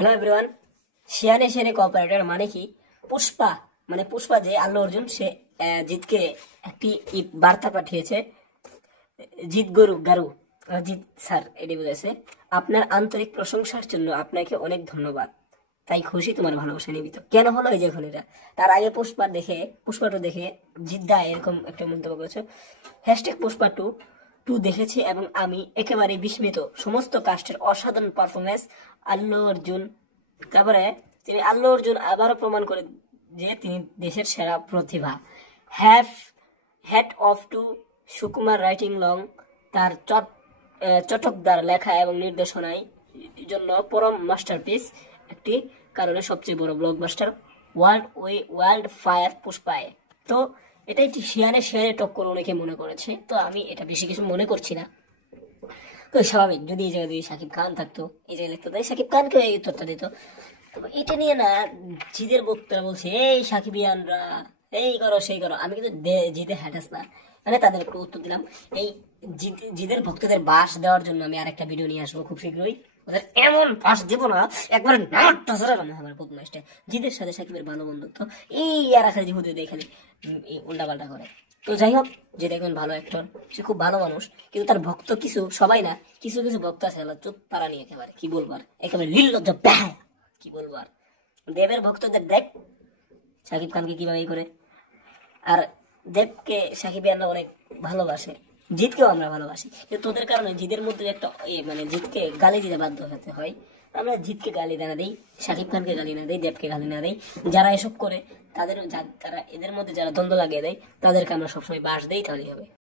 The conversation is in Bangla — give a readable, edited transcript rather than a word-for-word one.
Hello everyone. শিয়ানে শিয়ানে কোঅপারেটর মানে কি? পুষ্পা মানে পুষ্পা যে আল্লু অর্জুন সে জিতকে একটি বার্তা পাঠিয়েছে। জিত গরু গারু জিত স্যার এটি বলেছে, আপনার আন্তরিক প্রশংসার জন্য আপনাকে অনেক ধন্যবাদ। তাই খুশি তোমার ভালোবাসা নিবিত। কেন হলো এই যে এখন এটা? তার আগে পুষ্পা টু দেখে জিদ্দা এরকম একটা মন্তব্য করেছে, হ্যাশট্যাগ পুষ্পা টু টু দেখেছি এবং আমি একেবারে বিস্মিত, সমস্ত কাস্টের অসাধারণ পারফরমেন্স। আল্লু অর্জুন তারপরে আল্লু অর্জুন আবারও প্রমাণ করে যে তিনি দেশের সেরা প্রতিভা। Have hat off to Sukumar writing long, তার চটকদার লেখা এবং নির্দেশনায় জন্য পরম মাস্টারপিস, একটি কারণে সবচেয়ে বড় ব্লকবাস্টার ওয়ার্ল্ড ফায়ার পুষ্পায়। তো এটা একটি শিয়ানে শিয়ানে টক্কর অনেকে মনে করেছে, তো আমি এটা বেশি কিছু মনে করছি না। তো স্বাভাবিক, যদি এই জায়গায় যদি শাকিব খান থাকতো, এই জায়গায় লিখতো, তাই শাকিব খানকে এই উত্তরটা দিত। তবে এটা নিয়ে না জিদের বক্তারা বলছে এই সাকিবিয়ানরা এই করো সেই করো। আমি কিন্তু জিদে হ্যাটাস না, মানে তাদের একটু উত্তর দিলাম। এই জিদের ভক্তদের বাস দেওয়ার জন্য আমি আরেকটা ভিডিও নিয়ে আসবো খুব শীঘ্রই। ওদের এমন বাস দেবো না একবার আমার বদমাইশটা। জিদের সাথে সাকিবের ভালো বন্ধুত্ব, এই আর একটা জীবন এখানে উল্টা পাল্টা করে। তো যাই হোক, যে দেখবেন ভালো অ্যাক্টর, সে খুব ভালো মানুষ, কিন্তু তার ভক্ত কিছু, সবাই না, কিছু কিছু ভক্ত আছে চুপ তারা নিয়ে একেবারে কি বলবো আর, একেবারে নির্লজ্জ ব্যাহ, কি বলবো আর। দেবের ভক্তদের দেখ শাকিব খানকে কিভাবে করে, আর দেবকে সাকিবিয়ানরা অনেক ভালোবাসে, জিতকেও আমরা ভালোবাসি, কিন্তু তোদের কারণে জিদের মধ্যে একটা মানে জিতকে গালি দিতে বাধ্য হতে হয়। আমরা জিতকে গালি না দেই, শাকিব খানকে গালি না দেই, দেবকে গালি না দেই, যারা এসব করে তারা এদের মধ্যে যারা দ্বন্দ্ব লাগিয়ে দেয় তাদেরকে আমরা সবসময় বাস দেই, তাহলেই হবে।